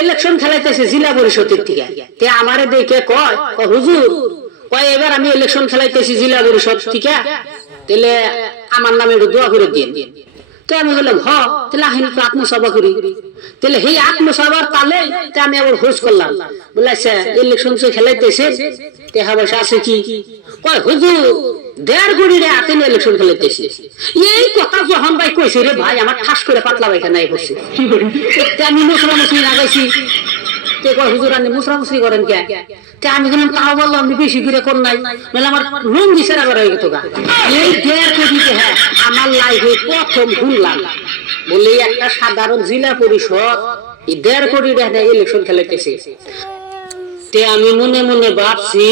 Election খেলাইতেছে জেলা পরিষদের থেকে। তে আমারে দেখে কয় হুজুর কয় এবার আমি ইলেকশন খেলাইতেছি জেলা পরিষদ থেকে, তাহলে আমার নামে একটু দোয়া করে দিন। তো আমি বললাম তাহলে আহিন আত্মসভা করি। তাহলে সেই আত্মসভার তালে আমি আবার খোঁজ করলাম, বলে আচ্ছা ইলেকশন খেলাইতেছে টাকা পয়সা আছে কি? কয় হুজুর 1.5 কোটি টাকা হাতে নিয়ে ইলেকশন খেলাইতেছে। এই কথা যখন ভাই কইছে রে ভাই আমার ঠাস করে পাতলা পায়খানা করছে। আমি মুসরামুসরি লাগাইছি। তে কয় হুজুর আপনি মুসরামুসরি করেন কে? আমি বললাম তাও বললাম আমি বেশি করে কর নাই, বলে আমার রুম দিশারা করা হয়ে গেত গা। এই 1.5 কোটি টাকা আমার লাইফে প্রথম শুনলাম। বলে একটা সাধারণ জেলা পরিষদ 1.5 কোটি টাকা ইলেকশন খেলাইতেছে। তে আমি মনে মনে ভাবছি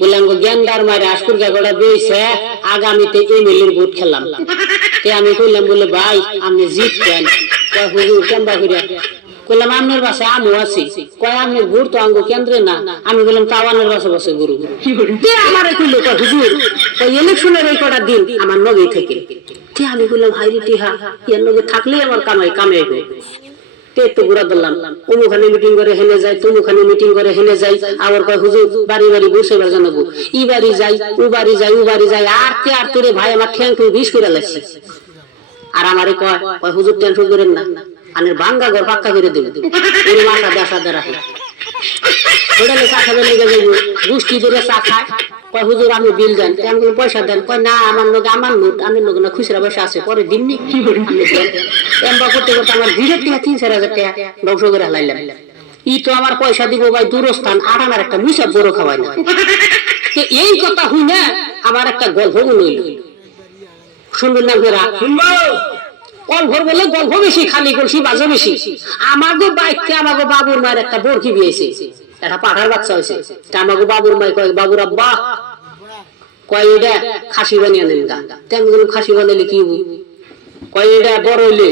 বলে আমাকে গেন্ডার মারে আশকুরকা গড়া দিয়েছে, আগামীতে এমএলএর ভোট খেলাম। তে আমি কইলাম বলে ভাই আপনি জিতবেন। কয় হুজুর কেমবা করে? কইলাম আপনার বাসায় আমু আছি। কয় আপনার ভোট তো আঙ্গ কেন্দ্রে না। আমি বললাম তাওয়ানের বাসা বসে গুরু। আমারে কইলো কয় হুজুর ওই ইলেকশনের এই কটা দিন আমার নগে থেকে। তে আমি বললাম হাইরে টিহা এর নগে থাকলেই আমার কামাইবে। একটু ঘুরা ধরলাম, অমুখানে মিটিং করে হেলে যায়, তমুখানে মিটিং করে হেলে যাই। আবার কয় হুজুর বাড়ি বাড়ি বসে জানাবো, ই বাড়ি যাই ও বাড়ি যাই ও বাড়ি যাই। আরতে রে ভাই আমার ঠ্যাং বিষ করে লাগছে। আর আমারে কয় হুজুর টেনশন করেন না, আনের ভাঙ্গা ঘর পাক্কা করে দেবে, ওর মাথা দেশা দেড়া ওটালে চা খাবে লেগে যাবো, গোষ্ঠী ধরে চা খায়। কয় হুজুর আমি বিল দেন, আমি পয়সা দেন। কয় না আমার লোক আমার নোট, আমার লোক না খুচরা পয়সা আছে পরে দিননি। এমবা করতে করতে আমার 3,000-4,000 টাকা ধ্বংস করে হালাইলাম। ই তো আমার পয়সা দিব ভাই দূরস্থান, আর আমার একটা মুসাব বড় খাওয়াই না। এই কথা শুই না আমার একটা গল্প মনে হইল, শুনবেন না ফেরা? গল্প বলে গল্প বেশি, খালি করছি বাজে বেশি। আমাকে বাইককে আমাকে বাবুর মায়ের একটা বরকি দিয়েছে, একটা পাঠার বাচ্চা হয়েছে। আমাকে বাবুর মাই কয় বাবুর আব্বা কয় এটা খাসি বানিয়ে নেন গা। আমি বললাম খাসি বানাইলে কি কয় এটা বড় হইলে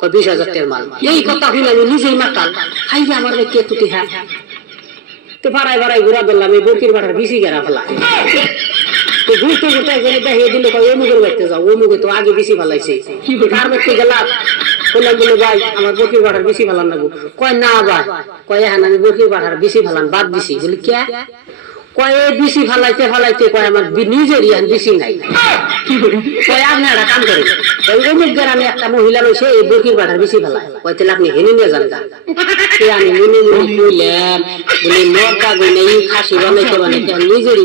কয় 20,000 টাকার মাল। এই কথা শুনে আমি নিজেই মাতাল, হাই রে আমার কে তুটি। হ্যাঁ তো বাড়াই বাড়াই ঘুরা ধরলাম, এই বরকির বাটার বেশি গেরা ফেলা। তো ঘুরতে ঘুরতে একজনে দেখিয়ে দিল কয় অমুকের বাড়তে যাও, অমুকে তো আগে বেশি ভালাইছে। কার বাড়তে গেলাম বললাম বলে ভাই আমার বরকির বাটার বেশি ভালান না। কয় না ভাই, কয় হ্যাঁ আমি বরকির বাটার বেশি ভালান বাদ দিছি। বলি কে? কয় বেশি ফালাইতে ফালাইতে কয় আমার নিজেরই আর বেশি নাই। কয় আপনি একটা কাম করেন, অমুক গ্রামে একটা মহিলা রয়েছে এই বরকির বাটার বেশি ফেলায়। কয় তাহলে আপনি হেনে নিয়ে যান গা। আমি মনে মনে কইলাম বলে নটা গই না এই খাসি বানাইতে বানাইতে নিজেরই